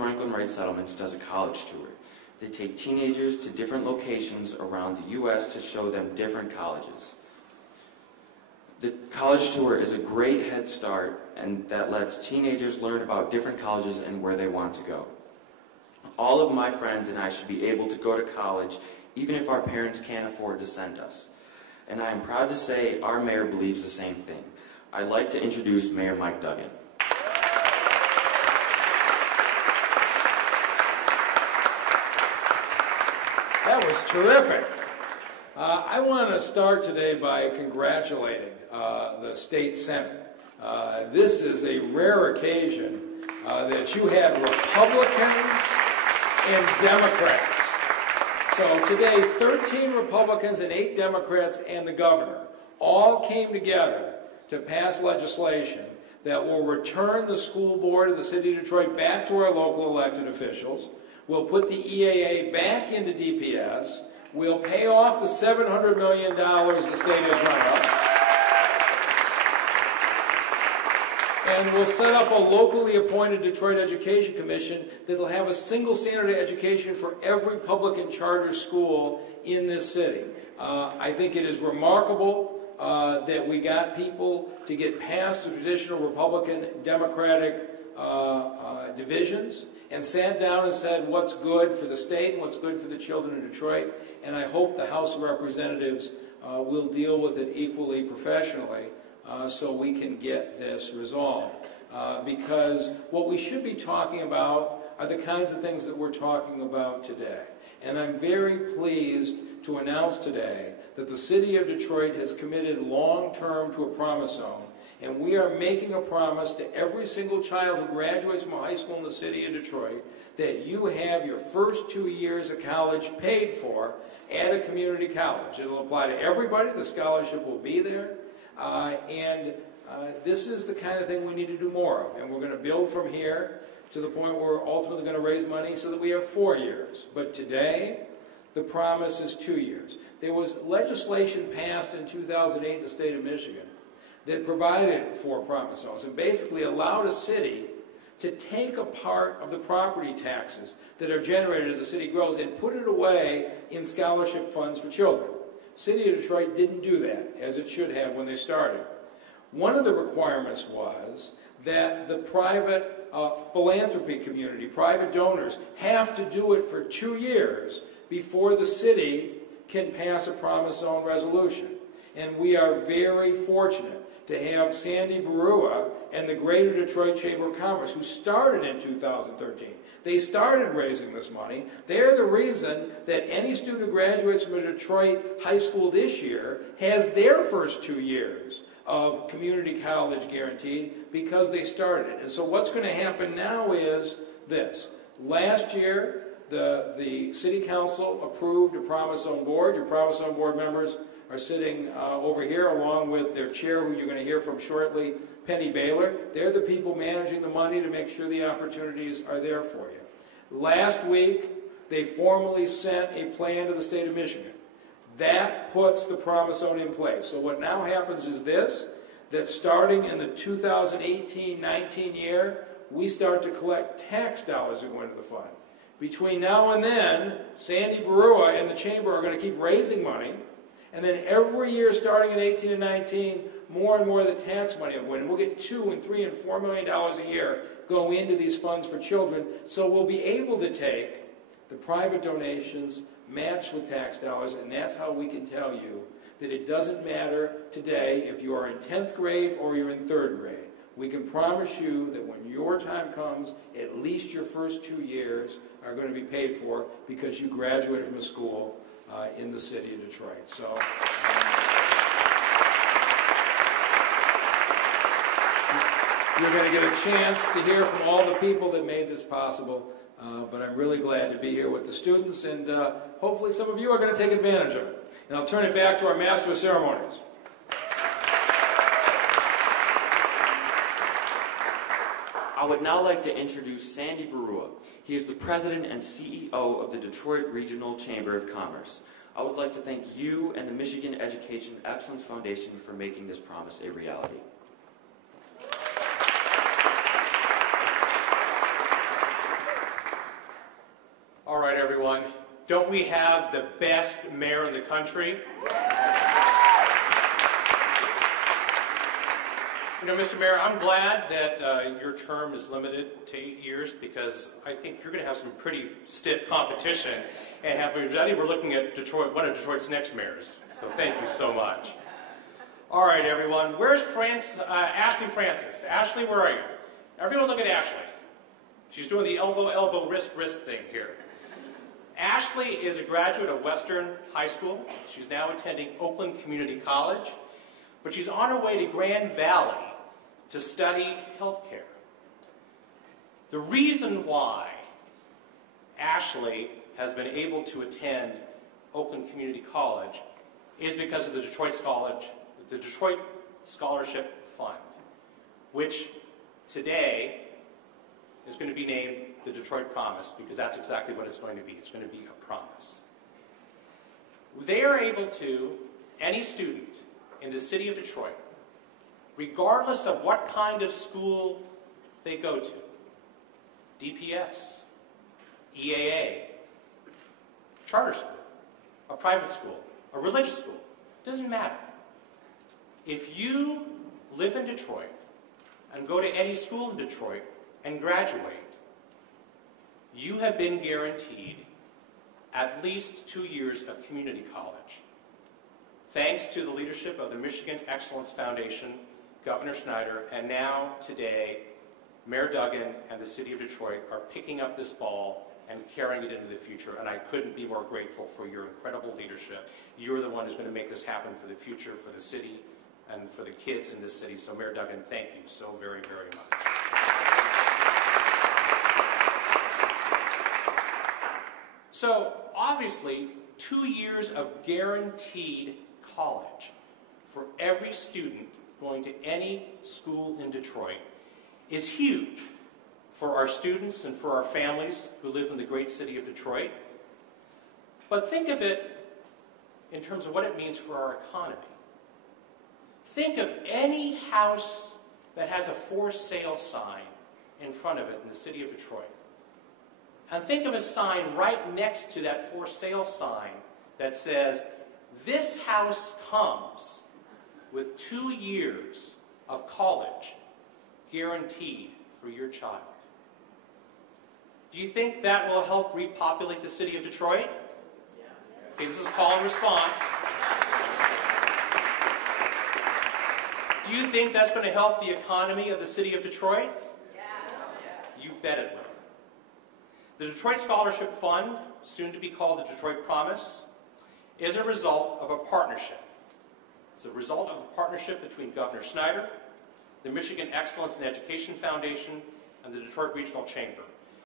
Franklin Wright Settlements does a college tour. They take teenagers to different locations around the U.S. to show them different colleges. The college tour is a great head start, and that lets teenagers learn about different colleges and where they want to go. All of my friends and I should be able to go to college even if our parents can't afford to send us. And I am proud to say our mayor believes the same thing. I'd like to introduce Mayor Mike Duggan. That was terrific. I want to start today by congratulating the State Senate. This is a rare occasion that you have Republicans and Democrats. So today, 13 Republicans and 8 Democrats and the governor all came together to pass legislation that will return the school board of the city of Detroit back to our local elected officials. We'll put the EAA back into DPS. We'll pay off the $700 million the state has run up. And we'll set up a locally appointed Detroit Education Commission that will have a single standard of education for every public and charter school in this city. I think it is remarkable that we got people to get past the traditional Republican-Democratic divisions and sat down and said what's good for the state and what's good for the children of Detroit. And I hope the House of Representatives will deal with it equally professionally so we can get this resolved. Because what we should be talking about are the kinds of things that we're talking about today. And I'm very pleased to announce today that the city of Detroit has committed long-term to a promise zone. And we are making a promise to every single child who graduates from a high school in the city of Detroit that you have your first 2 years of college paid for at a community college. It'll apply to everybody. The scholarship will be there. This is the kind of thing we need to do more of. And we're going to build from here to the point where we're ultimately going to raise money so that we have 4 years. But today, the promise is 2 years. There was legislation passed in 2008 in the state of Michigan that provided for promise zones and basically allowed a city to take a part of the property taxes that are generated as the city grows and put it away in scholarship funds for children. The city of Detroit didn't do that, as it should have when they started. One of the requirements was that the private philanthropy community, private donors, have to do it for 2 years before the city can pass a promise zone resolution. And we are very fortunate to have Sandy Barua and the Greater Detroit Chamber of Commerce, who started in 2013. They started raising this money. They're the reason that any student who graduates from a Detroit high school this year has their first 2 years of community college guaranteed because they started it. And so what's going to happen now is this. Last year, the City Council approved a Promise Zone Board. Your Promise Zone Board members are sitting over here along with their chair, who you're going to hear from shortly, Penny Baylor. They're the people managing the money to make sure the opportunities are there for you. Last week, they formally sent a plan to the state of Michigan. That puts the Promise Zone in place. So what now happens is this, that starting in the 2018-19 year, we start to collect tax dollars that go into the fund. Between now and then, Sandy Barua and the Chamber are going to keep raising money. And then every year, starting in 18 and 19, more and more of the tax money will go in. And we'll get $2 and $3 and $4 million a year go into these funds for children. So we'll be able to take the private donations, match with tax dollars, and that's how we can tell you that it doesn't matter today if you are in 10th grade or you're in 3rd grade. We can promise you that when your time comes, at least your first 2 years are going to be paid for because you graduated from a school in the city of Detroit. So, you're going to get a chance to hear from all the people that made this possible, but I'm really glad to be here with the students, and hopefully some of you are going to take advantage of it. And I'll turn it back to our Master of Ceremonies. I would now like to introduce Sandy Barua. He is the President and CEO of the Detroit Regional Chamber of Commerce. I would like to thank you and the Michigan Education Excellence Foundation for making this promise a reality. Don't we have the best mayor in the country? You know, Mr. Mayor, I'm glad that your term is limited to 8 years, because I think you're going to have some pretty stiff competition. And I think we're looking at Detroit, one of Detroit's next mayors. So thank you so much. All right, everyone. Where's Ashley Francis? Ashley, where are you? Everyone look at Ashley. She's doing the elbow, wrist thing here. Ashley is a graduate of Western High School. She's now attending Oakland Community College. But she's on her way to Grand Valley to study healthcare. The reason why Ashley has been able to attend Oakland Community College is because of the Detroit Scholarship Fund, which today is going to be named the Detroit Promise, because that's exactly what it's going to be. It's going to be a promise. They are able to, any student in the city of Detroit, regardless of what kind of school they go to, DPS, EAA, charter school, a private school, a religious school, doesn't matter. If you live in Detroit and go to any school in Detroit and graduate, you have been guaranteed at least 2 years of community college. Thanks to the leadership of the Michigan Excellence Foundation, Governor Snyder, and now, today, Mayor Duggan and the City of Detroit are picking up this ball and carrying it into the future, and I couldn't be more grateful for your incredible leadership. You're the one who's going to make this happen for the future, for the city, and for the kids in this city. So, Mayor Duggan, thank you so very, very much. So, obviously, 2 years of guaranteed college for every student going to any school in Detroit is huge for our students and for our families who live in the great city of Detroit. But think of it in terms of what it means for our economy. Think of any house that has a for sale sign in front of it in the city of Detroit. And think of a sign right next to that for sale sign that says, "This house comes with 2 years of college guaranteed for your child." Do you think that will help repopulate the city of Detroit? Okay, this is a call and response. Do you think that's going to help the economy of the city of Detroit? You bet it will. The Detroit Scholarship Fund, soon to be called the Detroit Promise, is a result of a partnership. It's a result of a partnership between Governor Snyder, the Michigan Excellence in Education Foundation, and the Detroit Regional Chamber.